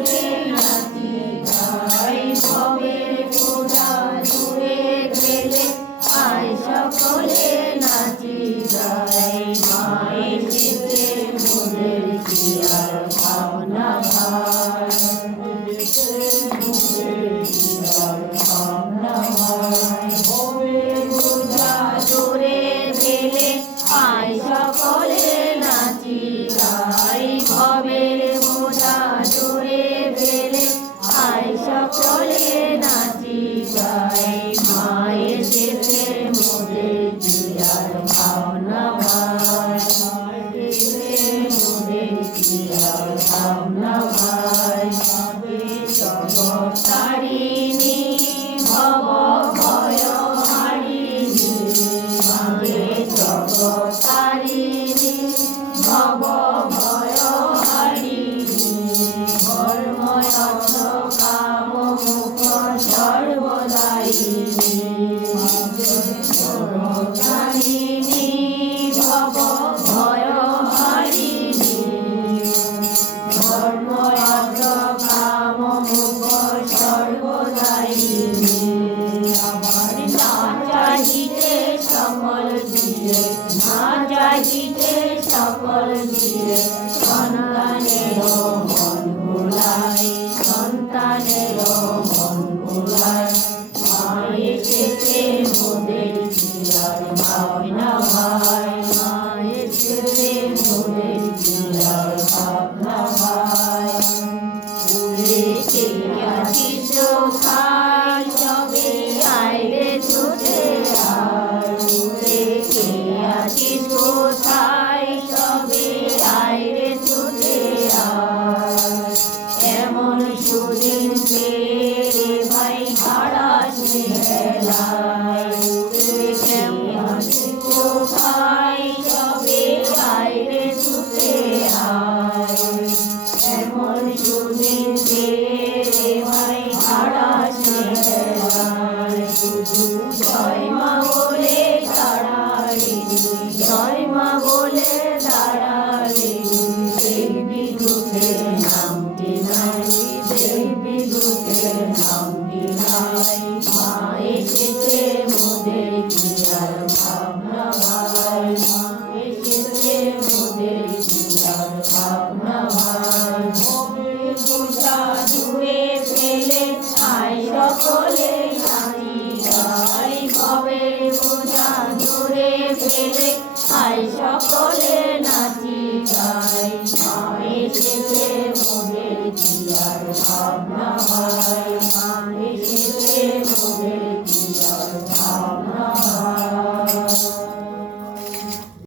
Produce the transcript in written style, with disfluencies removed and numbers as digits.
সকলে নাচি গাই ভবের বোঝা দূরে ফেলে আয় সকলে নাচি গাই মা এসেছে মোদের কি আর ভাবনা ভাই ভবের বোঝা দূরে ফেলে আয় সকলে নাচি গাই ভবের বোঝা দূরে ফেলে আয় সকলে নাচি গাই মা এসেছে মোদের কি আর ভাবনা ভাই মোদের কি আর ভাবনা ভাই জগতারিণী ভব ভয় হারিণী মাগে জগতারিণী ভব ভয় হারিণী ধর্ময় কাম মুখ সর্বদায়িনী জগতারিণী ভব ভয় হারিণী ধর্ময় কাম মুখ সর্বদায়িনী আমার না চাহিতে সকল দিয়ে না চাহিতে সকল দিয়ে সন্তানের মন ভোলাই সন্তানের মন ভোলাই মা এসেছে মোদের কি আর ভাবনা ভাই মা এসেছে মোদের কি আর ভাবনা ভাই উড়েছে আছিস খাই সবে আইরে ছুটে আর উড়েছে আছিস কোথায় সবে আইরে ছুটে আর এমন সুদিন পেরে ভাই হারাস মেলায় উড়েছে আছিস কোথায় সবে আইরে ছুটে আর এমন সুদিন পেরে ভাই হারাস মেলায় শুধু জয় মা বলে দাঁড়ালিনি জয় মা বলে দাঁড়ালিনি দেবী রূপের নামটি নাই দেবী রূপের নামটি নাই মা এসেছে মোদের কি আর ভাবনা ভাই মা এসেছে মোদের কি আর ভাবনা ভাই ভবের বোঝা দূরে ফেলে আয় সকলে নাচি গাই ভবের বোঝা দূরে ফেলে আয় সকলে নাচি গাই মা এসেছে মোদের কি আর ভাবনা ভাই মা এসেছে মোদের কি আর ভাবনা ভাই।